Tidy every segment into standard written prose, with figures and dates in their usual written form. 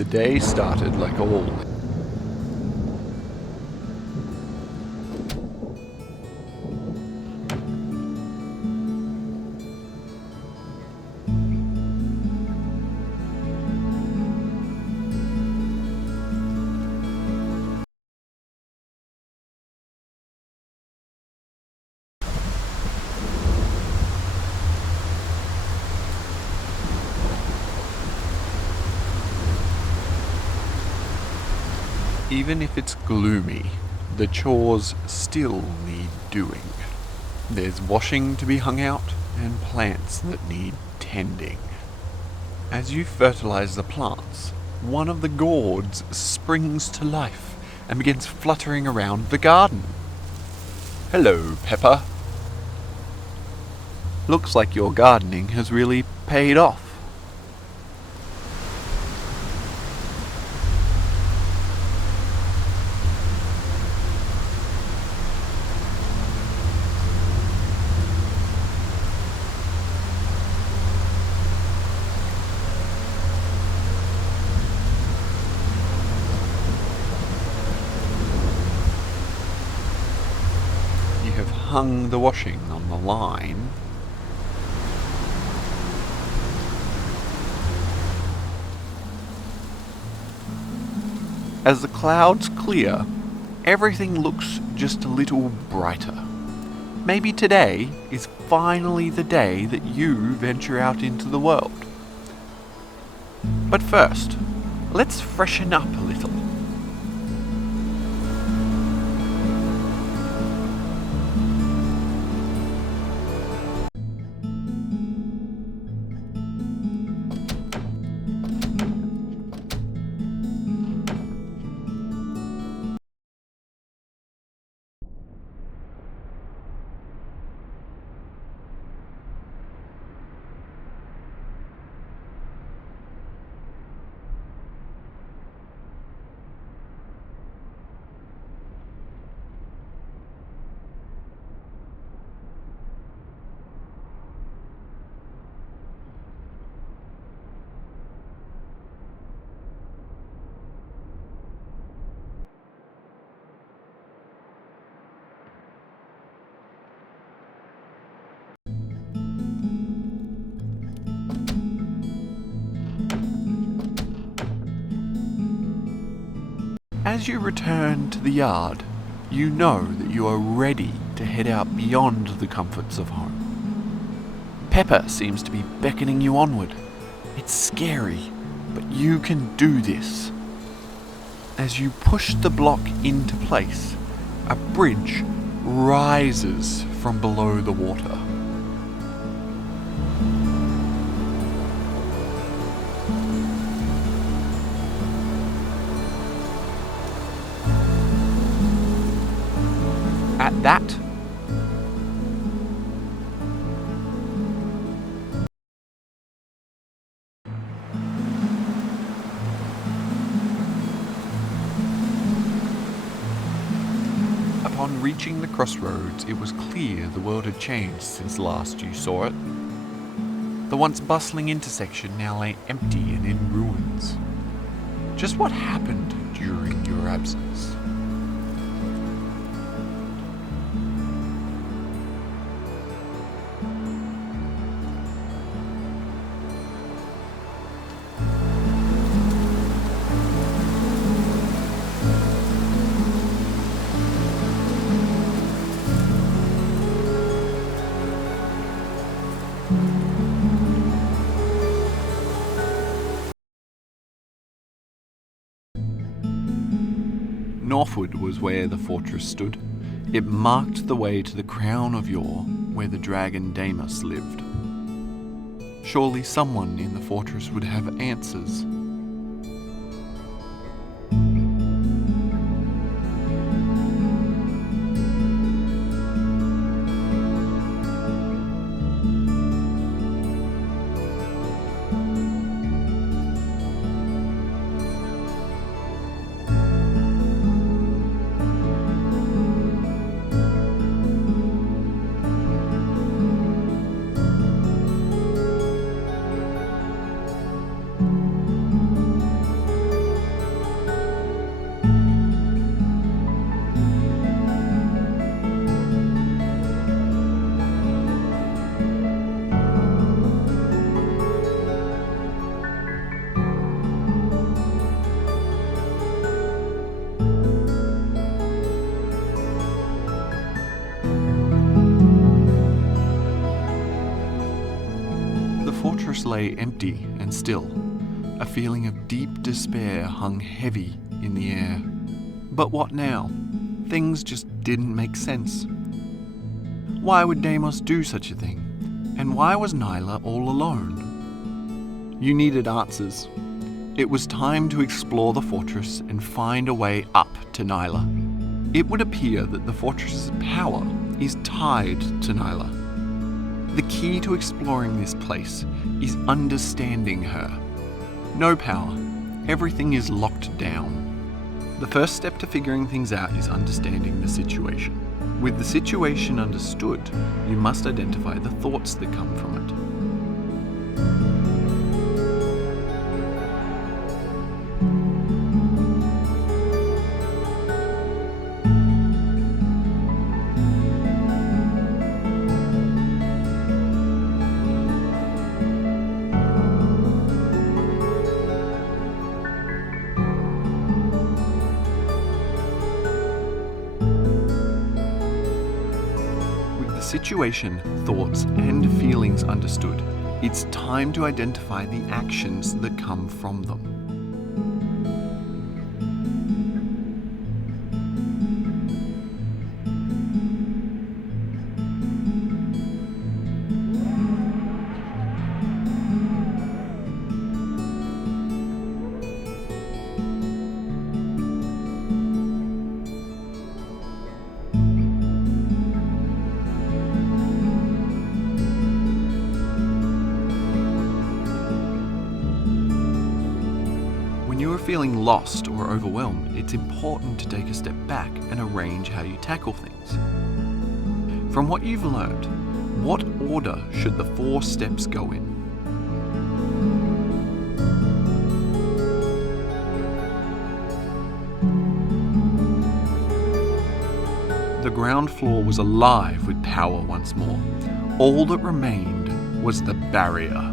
The day started like all. Even if it's gloomy, the chores still need doing. There's washing to be hung out and plants that need tending. As you fertilize the plants, one of the gourds springs to life and begins fluttering around the garden. Hello, Pepper. Looks like your gardening has really paid off. You have hung the washing on the line. As the clouds clear, everything looks just a little brighter. Maybe today is finally the day that you venture out into the world. But first, let's freshen up a little. As you return to the yard, you know that you are ready to head out beyond the comforts of home. Pepper seems to be beckoning you onward. It's scary, but you can do this. As you push the block into place, a bridge rises from below the water. At that, upon reaching the crossroads, it was clear the world had changed since last you saw it. The once bustling intersection now lay empty and in ruins. Just what happened during your absence? Northward was where the fortress stood. It marked the way to the crown of Yore, where the dragon Damus lived. Surely someone in the fortress would have answers. fortress lay empty and still. A feeling of deep despair hung heavy in the air. But what now? Things just didn't make sense. Why would Deimos do such a thing? And why was Nyla all alone? You needed answers. It was time to explore the fortress and find a way up to Nyla. It would appear that the fortress's power is tied to Nyla. The key to exploring this place is understanding her. No power. Everything is locked down. The first step to figuring things out is understanding the situation. With the situation understood, you must identify the thoughts that come from it. Situation, thoughts, and feelings understood, it's time to identify the actions that come from them. Feeling lost or overwhelmed, it's important to take a step back and arrange how you tackle things. From what you've learned, what order should the 4 steps go in? The ground floor was alive with power once more. All that remained was the barrier.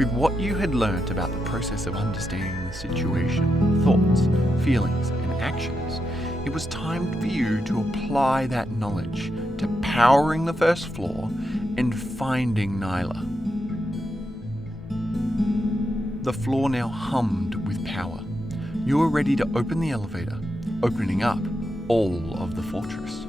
With what you had learnt about the process of understanding the situation, thoughts, feelings, and actions, it was time for you to apply that knowledge to powering the first floor and finding Nyla. The floor now hummed with power. You were ready to open the elevator, opening up all of the fortress.